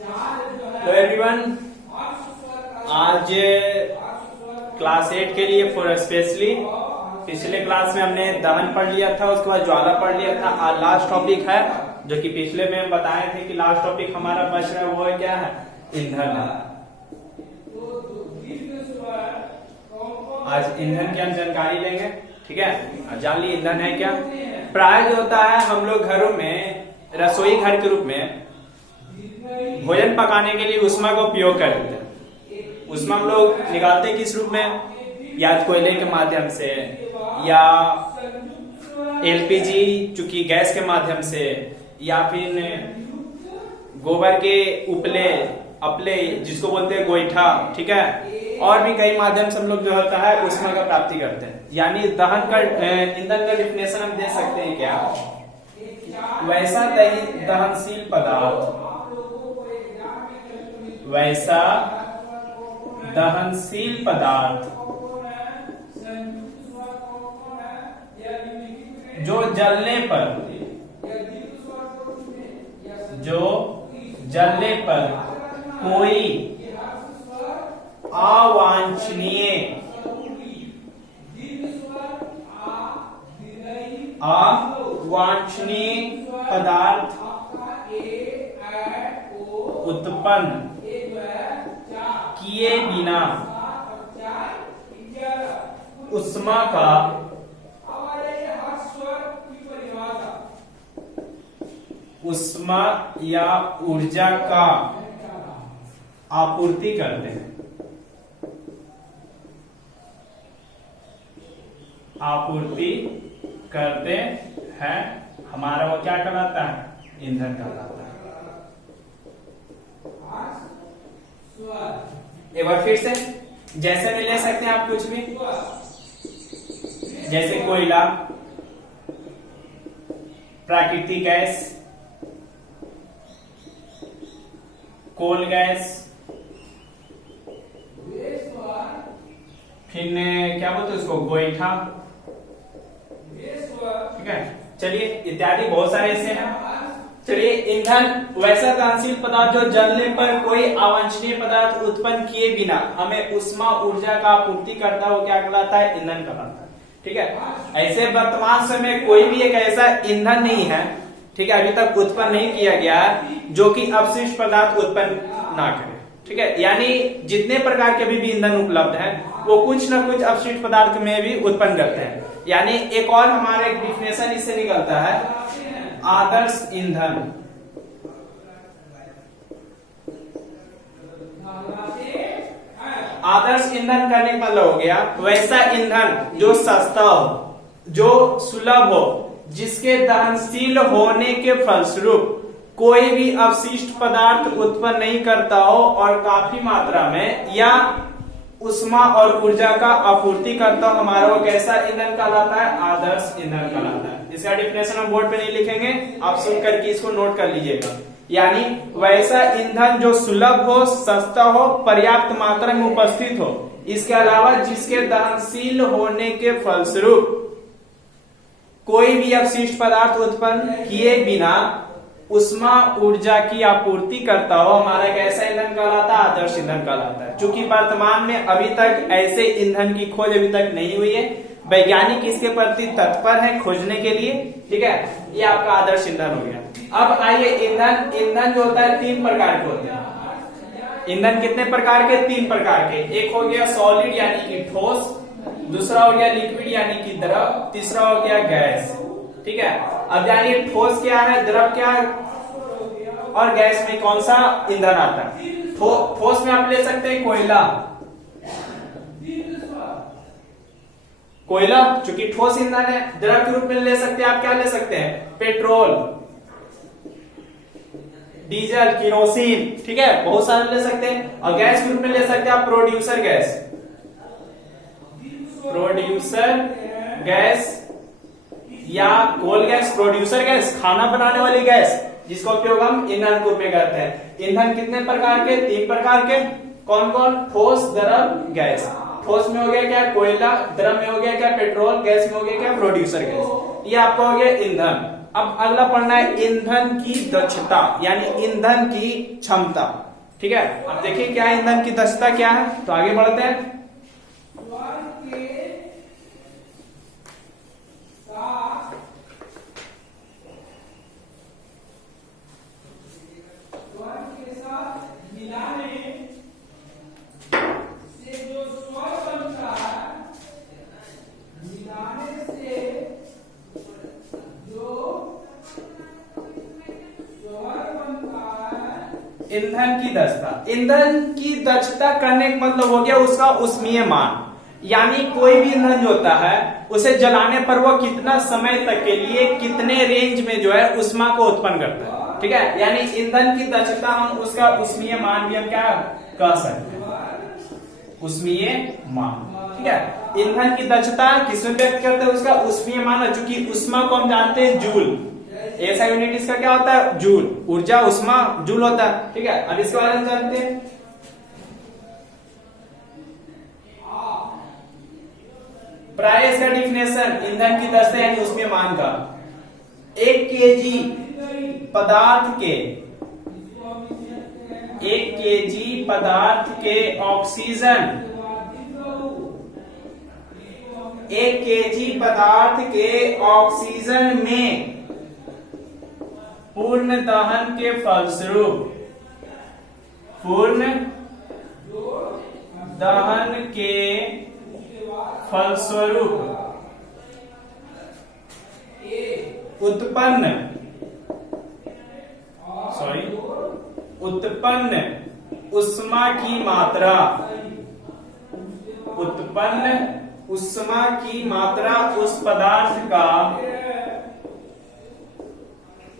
तो एवरीवन, आज क्लास 8 के लिए फॉर स्पेशली पिछले क्लास में हमने दहन पढ़ लिया था, उसके बाद ज्वाला पढ़ लिया था। आज लास्ट टॉपिक है जो कि पिछले में हम बताए थे कि लास्ट टॉपिक हमारा बच रहा है, वो है क्या है? ईंधन है। आज ईंधन की हम जानकारी लेंगे, ठीक है। जान ली ईंधन है क्या। प्राय जो होता है हम लोग घरों में रसोई घर के रूप में भोजन पकाने के लिए उष्मा का उपयोग करते हैं। उष्मा हम लोग निकालते किस रूप में? या कोयले के माध्यम से, या एलपीजी चूंकि गैस के माध्यम से, या फिर गोबर के अपले जिसको बोलते हैं गोईठा, ठीक है। और भी कई माध्यम से हम लोग जो होता है उष्मा का प्राप्ति करते हैं। यानी दहन का ईंधन का डिफिनेशन हम दे सकते हैं क्या? वैसा दहनशील पदार्थ, वैसा दहनशील पदार्थ जो जलने पर कोई अवांछनीय पदार्थ उत्पन्न किए बिना उष्मा या ऊर्जा का आपूर्ति करते हैं। हमारा वो क्या कहलाता है? ईंधन कहलाता है। एक बार फिर से, जैसे भी ले सकते हैं आप कुछ भी, जैसे कोयला, प्राकृतिक गैस, कोल गैस, फिर क्या बोलते हैं उसको, गोईठा, ठीक है। चलिए इत्यादि बहुत सारे ऐसे हैं। चलिए, ईंधन वैसा दहनशील पदार्थ जो जलने पर कोई अवांछनीय पदार्थ उत्पन्न किए बिना हमें उष्मा ऊर्जा का आपूर्ति करता है, वो क्या कहलाता है? ईंधन कहलाता है, ठीक है। ऐसे वर्तमान समय कोई भी एक ऐसा ईंधन नहीं है, ठीक है, अभी तक उत्पन्न नहीं किया गया जो कि अपशिष्ट पदार्थ उत्पन्न ना करे, ठीक है। यानी जितने प्रकार के भी ईंधन उपलब्ध हैं वो कुछ न कुछ अपशिष्ट पदार्थ में भी उत्पन्न करते हैं। यानी एक और हमारा एक डिफिनेशन इससे निकलता है, आदर्श ईंधन। आदर्श ईंधन करने का मतलब हो गया वैसा ईंधन जो सस्ता हो, जो सुलभ हो, जिसके दहनशील होने के फलस्वरूप कोई भी अपशिष्ट पदार्थ उत्पन्न नहीं करता हो और काफी मात्रा में या उष्मा और ऊर्जा का आपूर्ति करता हो, हमारा वो कैसा ईंधन कहलाता है? आदर्श ईंधन कहलाता है। इसका डिफिनेशन हम बोर्ड पे नहीं लिखेंगे, आप सुन करके इसको नोट कर लीजिएगा। यानी वैसा ईंधन जो सुलभ हो, सस्ता हो, पर्याप्त मात्रा में उपस्थित हो, इसके अलावा जिसके दहनशील होने के फलस्वरूप कोई भी अपशिष्ट पदार्थ उत्पन्न किए बिना उष्मा ऊर्जा की आपूर्ति करता हो, हमारा कैसा ईंधन कहलाता है? आदर्श ईंधन कहलाता है। क्योंकि वर्तमान में अभी तक ऐसे ईंधन की खोज अभी तक नहीं हुई है, वैज्ञानिक इसके प्रति तत्पर है खोजने के लिए, ठीक है। ये आपका आदर्श ईंधन हो गया। अब आइए, ईंधन जो होता है 3 प्रकार के होते हैं। ईंधन कितने प्रकार के? 3 प्रकार के। एक हो गया सॉलिड यानी कि ठोस, दूसरा हो गया लिक्विड यानी कि द्रव, तीसरा हो गया गैस, ठीक है। अब जानिए ठोस क्या है, द्रव क्या है और गैस में कौन सा ईंधन आता है। ठोस में आप ले सकते हैं कोयला चूंकि ठोस ईंधन है। द्रव के रूप में ले सकते हैं आप, क्या ले सकते हैं? पेट्रोल, डीजल, केरोसिन, ठीक है, बहुत सारे ले सकते हैं। और गैस के रूप में ले सकते हैं आप प्रोड्यूसर गैस या कोल गैस। प्रोड्यूसर गैस खाना बनाने वाली गैस, जिसका उपयोग हम ईंधन के रूप में करते हैं। ईंधन कितने प्रकार के? 3 प्रकार के। कौन कौन? ठोस, द्रव, गैस। ठोस में हो गया क्या? कोयला। द्रव में हो गया क्या? पेट्रोल। गैस में हो गया क्या? Producer gas. ये आपका हो गया ईंधन। अब अगला पढ़ना है ईंधन की दक्षता यानी ईंधन की क्षमता। ठीक है, अब देखिए क्या है ईंधन की दक्षता क्या है, तो आगे बढ़ते हैं। ईंधन की दक्षता, ईंधन की दक्षता करने का मतलब हो गया उसका उष्मीय मान, यानी कोई भी ईंधन जो होता है उसे जलाने पर वो कितना समय तक के लिए कितने रेंज में जो है ऊष्मा को उत्पन्न करता है। ठीक है, यानी ईंधन की दक्षता हम उसका उष्मीय मान भी हम क्या कह सकते हैं, उष्मीय मान। ठीक है, ईंधन की दक्षता किसमें व्यक्त करते हैं, उसका उष्मीय मान, चूंकि ऊष्मा को हम जानते हैं जूल, ऐसा यूनिट इसका क्या होता है जूल, ऊर्जा उष्मा जूल होता है। ठीक है, अब इसके बारे में जानते हैं। प्राय इसका डिफिनेशन ईंधन की दक्षता यानी उष्मीय मान का, 1 केजी पदार्थ के 1 केजी पदार्थ के ऑक्सीजन 1 केजी पदार्थ के ऑक्सीजन में पूर्ण दहन के फलस्वरूप, पूर्ण दहन के फलस्वरूप उत्पन्न उष्मा की मात्रा, उत्पन्न उष्मा की मात्रा उस पदार्थ का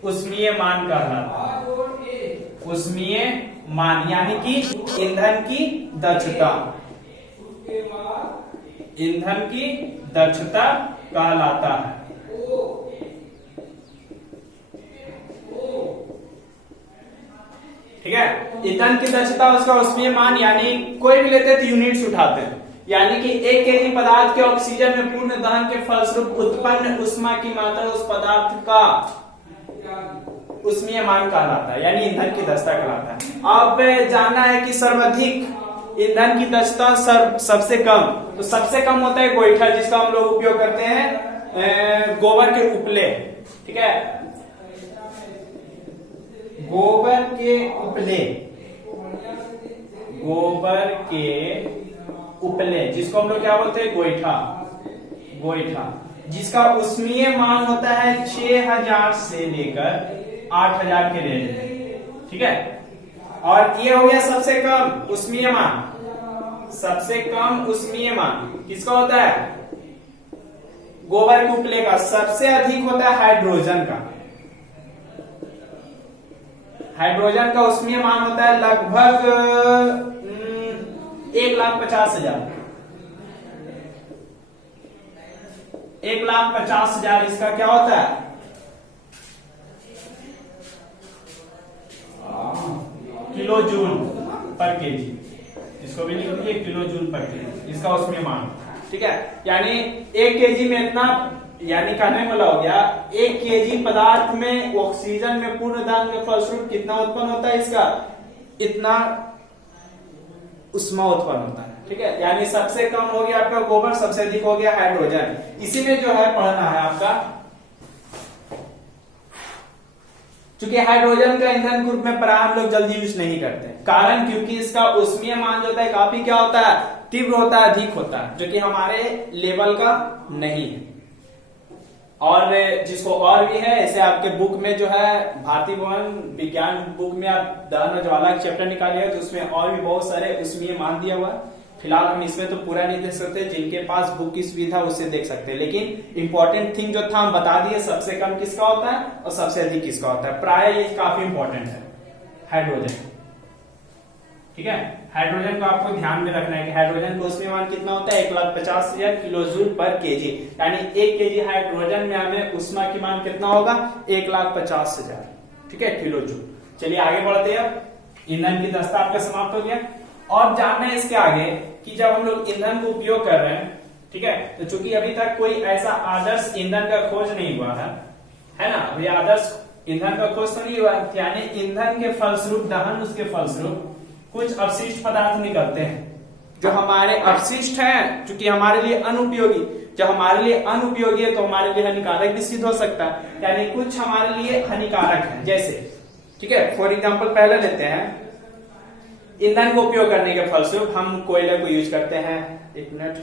उष्मीय मान कहलाता है। उष्मीय मान यानी कि ईंधन की दक्षता, ईंधन की दक्षता कहलाता है। ठीक है, ईंधन की दक्षता उसका उष्मीय मान, यानी कोई भी लेते हैं तो यूनिट्स उठाते हैं, यानी कि 1 केजी पदार्थ के ऑक्सीजन में पूर्ण दहन के फलस्वरूप उत्पन्न उष्मा की मात्रा उस पदार्थ का उष्मीय मान कहलाता है, यानी ईंधन की दक्षता कहलाता है। अब जानना है कि सर्वाधिक ईंधन की दक्षता सबसे कम, तो सबसे कम होता है गोईठा, जिसका हम लोग उपयोग करते हैं गोबर के उपले। ठीक है, गोबर के उपले, गोबर के उपले जिसको हम लोग क्या बोलते हैं गोईठा, गोईठा जिसका उष्मीय मान होता है 6000 से लेकर 8000 के रेंज में। ठीक है, और ये हो गया सबसे कम उष्मीय मान। सबसे कम उष्मीय मान किसका होता है, गोबर के उपले का। सबसे अधिक होता है हाइड्रोजन का, हाइड्रोजन का उष्मीय मान होता है लगभग 1,50,000, 1,50,000 इसका क्या होता है किलो जूल पर केजी, इसको भी लिख दीजिए किलो जूल पर केजी इसका उष्मीय मान। ठीक है, यानी 1 केजी में इतना, यानी कहने वाला हो गया 1 केजी पदार्थ में ऑक्सीजन में पूर्ण दहन के फलस्वरूप कितना उत्पन्न होता है, इसका इतना उष्मा उत्पन्न होता है। ठीक है, यानी सबसे कम हो गया आपका गोबर, सबसे अधिक हो गया हाइड्रोजन। इसी में जो है पढ़ना है आपका, चूंकि हाइड्रोजन का ईंधन के रूप में प्राय हम लोग जल्दी यूज नहीं करते, कारण क्योंकि इसका उष्मीय मान जो होता है काफी क्या होता है तीव्र होता है, अधिक होता है, जो कि हमारे लेवल का नहीं है। और जिसको और भी है, ऐसे आपके बुक में जो है भारतीय भवन विज्ञान बुक में आप दहन और ज्वाला चैप्टर निकालिए, तो उसमें और भी बहुत सारे उष्मीय मान दिया हुआ है। फिलहाल हम इसमें तो पूरा नहीं देख सकते, जिनके पास बुक की सुविधा उससे देख सकते हैं, लेकिन इंपॉर्टेंट थिंग जो था हम बता दिए, सबसे कम किसका होता है और सबसे अधिक किसका होता है। प्राय ये काफी इंपॉर्टेंट है हाइड्रोजन। ठीक है, हाइड्रोजन को आपको ध्यान में रखना है कि हाइड्रोजन का उष्मीय मान कितना होता है 1,50,000 किलो जूल पर केजी, यानी 1 केजी हाइड्रोजन में हमें उष्मा की मान कितना होगा 1,50,000। ठीक है, किलो जूल। चलिए आगे बढ़ते हैं। ईंधन की दक्षता आपका समाप्त हो गया। और जानना है इसके आगे कि जब हम लोग ईंधन को उपयोग कर रहे हैं, ठीक है, तो चूंकि अभी तक कोई ऐसा आदर्श ईंधन का खोज नहीं हुआ है है ना। अभी आदर्श ईंधन का खोज तो नहीं हुआ, यानी ईंधन के फलस्वरूप दहन, उसके फलस्वरूप कुछ अपशिष्ट पदार्थ निकलते हैं जो हमारे अपशिष्ट हैं, क्योंकि हमारे लिए अनुपयोगी। जब हमारे लिए अनुपयोगी है तो हमारे लिए हानिकारक भी सिद्ध हो सकता है, यानी कुछ हमारे लिए हानिकारक है। जैसे ठीक है, फॉर एग्जाम्पल पहले लेते हैं, ईंधन को उपयोग करने के फलस्वरूप हम कोयले को यूज करते हैं। एक मिनट,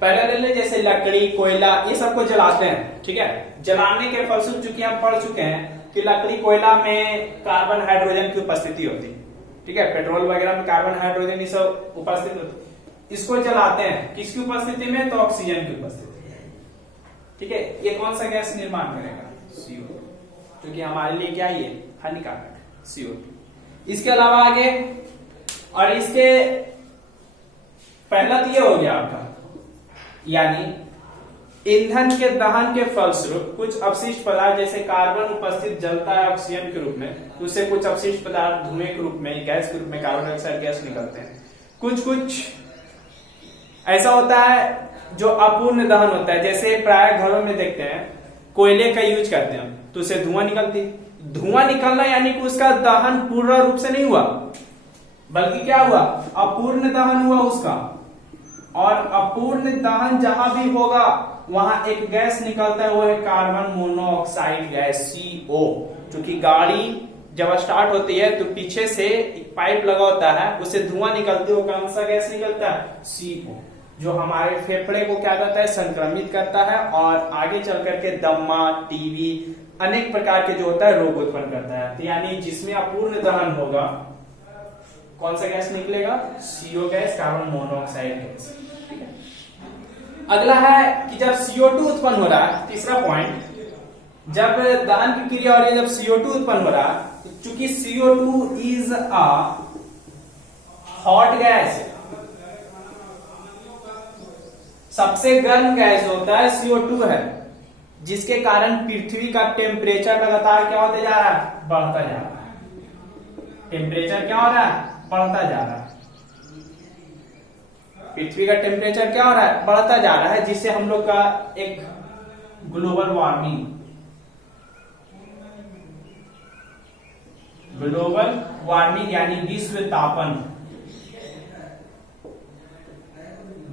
पहले ले लें, जैसे लकड़ी, कोयला, ये सबको जलाते हैं। ठीक है, जलाने के फलस्वरूप चूंकि हम पढ़ चुके हैं कि लकड़ी, कोयला में कार्बन हाइड्रोजन की उपस्थिति होती है। ठीक है, पेट्रोल वगैरह में कार्बन हाइड्रोजन ये सब उपस्थित होती। इसको जलाते हैं किसकी उपस्थिति में, तो ऑक्सीजन की उपस्थिति में। ठीक है, ये कौन सा गैस निर्माण करेगा, CO2, क्योंकि हमारे लिए क्या ये हानिकारक CO2। इसके अलावा आगे, और इसके पहला तो ये हो गया आपका, यानी ईंधन के दहन के फलस्वरूप कुछ अपशिष्ट पदार्थ जैसे कार्बन उपस्थित जलता है ऑक्सीजन के रूप में, तो उससे कुछ अपशिष्ट पदार्थ धुएं के रूप में, गैस के रूप में कार्बन डाइऑक्साइड गैस निकलते हैं। कुछ ऐसा होता है जो अपूर्ण दहन होता है, जैसे प्राय घरों में देखते हैं कोयले का यूज करते हैं तो उससे धुआं निकलती। धुआं निकलना यानी कि उसका दहन पूर्ण रूप से नहीं हुआ, बल्कि क्या हुआ, अपूर्ण दहन हुआ उसका। और अपूर्ण दहन जहां भी होगा वहां एक गैस निकलता है, वो है कार्बन मोनोऑक्साइड गैस, CO। क्योंकि गाड़ी जब स्टार्ट होती है तो पीछे से एक पाइप लगा होता है, उससे धुआं निकलती है, वो कौन सा गैस निकलता है, CO, जो हमारे फेफड़े को क्या करता है, संक्रमित करता है और आगे चल करके दमा, टीबी, अनेक प्रकार के जो होता है रोग उत्पन्न करता है। तो यानी जिसमें अपूर्ण दहन होगा कौन सा गैस निकलेगा, CO gas, carbon monoxide gas. अगला है कि जब CO2 उत्पन्न हो रहा है, तीसरा पॉइंट, जब दहन की क्रिया हो रही है, जब CO2 उत्पन्न हो रहा है, चूंकि CO2 is a hot gas, सबसे गर्म गैस होता है CO2 है, जिसके कारण पृथ्वी का टेम्परेचर लगातार क्या होते जा रहा है, बढ़ता जा रहा है। टेम्परेचर क्या हो रहा है, बढ़ता जा रहा है। पृथ्वी का टेम्परेचर क्या हो रहा है, बढ़ता जा रहा है, जिससे हम लोग का एक ग्लोबल वार्मिंग, यानी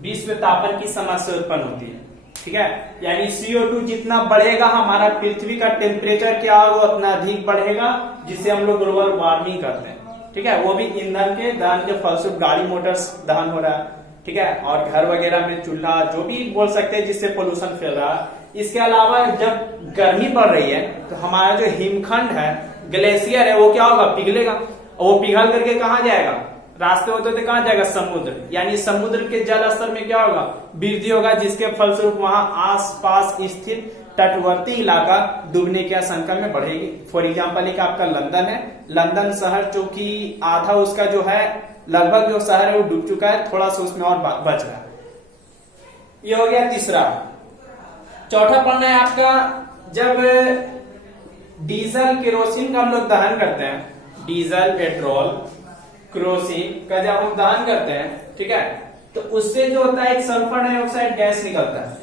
विश्व तापन की समस्या उत्पन्न होती है। ठीक है, यानी CO2 जितना बढ़ेगा हमारा पृथ्वी का टेम्परेचर क्या होगा, उतना अधिक बढ़ेगा, जिससे हम लोग ग्लोबल वार्मिंग करते हैं। ठीक है, वो भी ईंधन के दहन के फलस्वरूप, गाड़ी मोटर्स दहन हो रहा है। ठीक है, और घर वगैरह में चूल्हा, जो भी बोल सकते हैं, जिससे पोल्यूशन फैल रहा है। इसके अलावा जब गर्मी बढ़ रही है तो हमारा जो हिमखंड है, ग्लेशियर है, वो क्या होगा, पिघलेगा, और वो पिघल करके कहाँ जाएगा, रास्ते होते होते कहाँ जाएगा, समुद्र। यानी समुद्र के जल स्तर में क्या होगा, वृद्धि होगा, जिसके फलस्वरूप वहां आसपास स्थित तटवर्ती इलाका डूबने की आशंका में बढ़ेगी। फॉर एग्जाम्पल एक आपका लंदन है, लंदन शहर जो कि आधा उसका जो है, लगभग जो शहर है वो डूब चुका है, थोड़ा सा उसमें और बच रहा है। ये हो गया तीसरा। चौथा पढ़ना है आपका, जब डीजल केरोसिन का हम लोग दहन करते हैं, डीजल पेट्रोल केरोसिन का जब हम दहन करते हैं, ठीक है, तो उससे जो होता है एक सल्फर डाइऑक्साइड गैस निकलता है।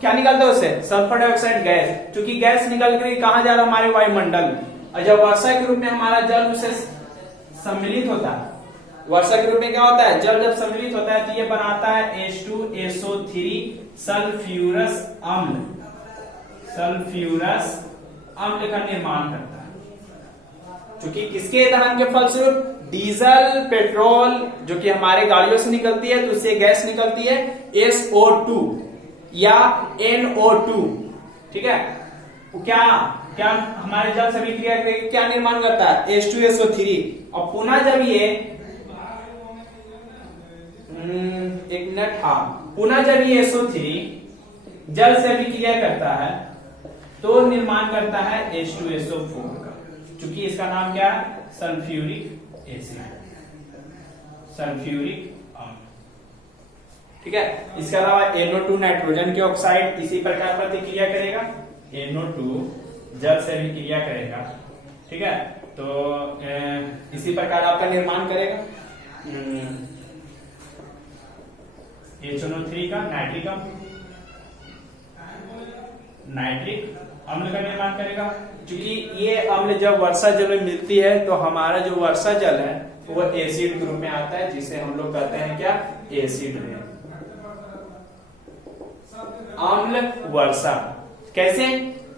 क्या निकलता है उससे, सल्फर डाइऑक्साइड गैस। क्योंकि गैस निकल कर कहां जा रहा है, हमारे वायुमंडल में, और जब वर्षा के रूप में हमारा जल उससे सम्मिलित होता है, वर्षा के रूप में क्या होता है, जल जब सम्मिलित होता है तो ये बनाता है H2SO3 सल्फ्यूरस अम्ल, सल्फ्यूरस अम्ल का निर्माण करता है। क्योंकि किसके दहन के फलस्वरूप, डीजल पेट्रोल जो कि हमारे गाड़ियों से निकलती है, तो उससे गैस निकलती है SO2 या NO2। ठीक है, वो क्या हमारे जल से अभिक्रिया करके क्या निर्माण करता है, H2SO3, और पुनः जब ये एक मिनट, हाँ, पुनः जब ये SO3 जल से अभिक्रिया करता है तो निर्माण करता है H2SO4 का। चूंकि इसका नाम क्या है, सल्फ्यूरिक एसिड, सल्फ्यूरिक अम्ल। ठीक है, इसके अलावा NO2 नाइट्रोजन के ऑक्साइड इसी प्रकार प्रतिक्रिया करेगा, NO2 जल से भी क्रिया करेगा। ठीक है, तो इसी प्रकार आपका निर्माण करेगा। HNO3 का नाइट्रिक अम्ल का निर्माण करेगा। क्योंकि ये अम्ल जब वर्षा जल में मिलती है तो हमारा जो वर्षा जल है वो एसिड ग्रुप में आता है, जिसे हम लोग कहते हैं क्या, एसिड रेन। अम्ल वर्षा कैसे,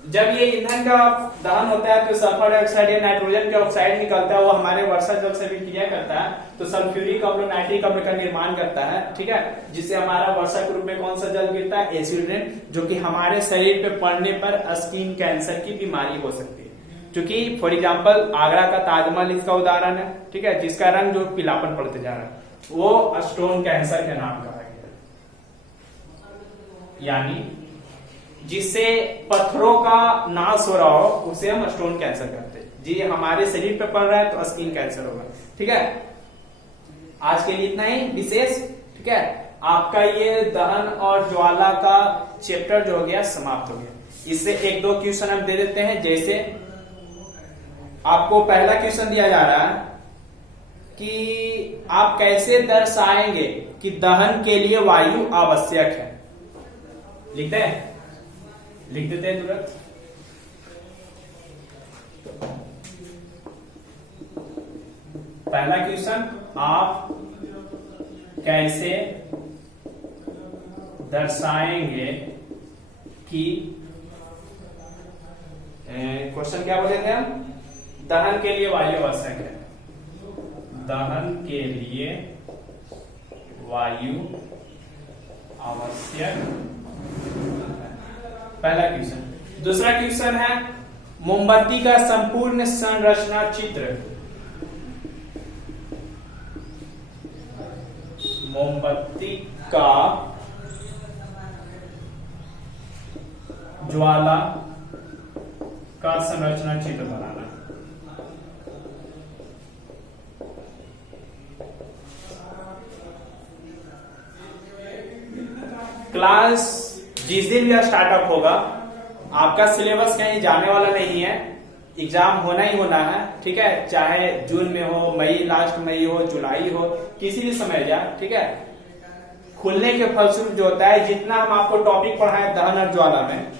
जब ये ईंधन का दहन होता है तो सल्फर डाइऑक्साइड या नाइट्रोजन के ऑक्साइड निकलता है, वो हमारे वर्षा जल से भी क्रिया करता है तो सल्फ्यूरिक अम्ल नाइट्रिक अम्ल का निर्माण करता है, ठीक है, जिससे हमारा वर्षा के रूप में कौन सा जल गिरता है, एसिड रेन, जो कि हमारे शरीर पे पड़ने पर स्किन कैंसर की बीमारी हो सकती है। क्योंकि फॉर एग्जाम्पल आगरा का ताजमहल इसका उदाहरण है, ठीक है, जिसका रंग जो पीलापन पड़ते जा रहा है वो स्टोन कैंसर के नाम कहा गया, यानी जिससे पत्थरों का नाश हो रहा हो उसे हम स्टोन कैंसर कहते हैं। जी हमारे शरीर पे पड़ रहा है तो स्किन कैंसर होगा। ठीक है, आज के लिए इतना ही विशेष। ठीक है, आपका ये दहन और ज्वाला का चैप्टर जो हो गया समाप्त हो गया। इससे एक दो क्वेश्चन हम दे देते हैं। जैसे आपको पहला क्वेश्चन दिया जा रहा है कि आप कैसे दर्शाएंगे कि दहन के लिए वायु आवश्यक है। लिखते हैं, लिख देते हैं तुरंत। पहला क्वेश्चन, आप कैसे दर्शाएंगे कि, क्वेश्चन क्या बोले थे हम, दहन के लिए वायु आवश्यक है। दहन के लिए वायु आवश्यक, पहला क्वेश्चन। दूसरा क्वेश्चन है, मोमबत्ती का संपूर्ण संरचना चित्र। मोमबत्ती का ज्वाला का संरचना चित्र बनाना। क्लास जिस दिन भी स्टार्टअप होगा, आपका सिलेबस कहीं जाने वाला नहीं है, एग्जाम होना ही होना है। ठीक है, चाहे जून में हो, मई, लास्ट मई हो, जुलाई हो, किसी भी समय जा। ठीक है, खुलने के फलस्वरूप जो होता है, जितना हम आपको टॉपिक पढ़ाएं दहन और ज्वाला में,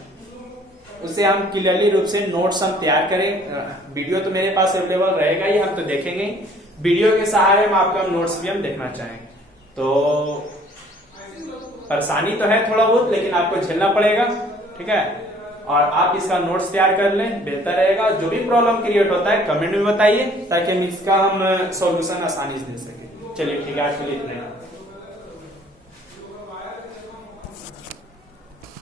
उसे हम क्लियरली रूप से नोट्स हम तैयार करें। वीडियो तो मेरे पास अवेलेबल रहेगा ही, हम तो देखेंगे। वीडियो के सहारे हम आपका नोट्स भी हम देखना चाहेंगे। तो परेशानी तो है थोड़ा बहुत, लेकिन आपको झेलना पड़ेगा। ठीक है, और आप इसका नोट्स तैयार कर लें, बेहतर रहेगा। जो भी प्रॉब्लम क्रिएट होता है कमेंट में बताइए, ताकि हम इसका सॉल्यूशन आसानी से दे सके। चलिए ठीक है, आज के लिए इतना ही।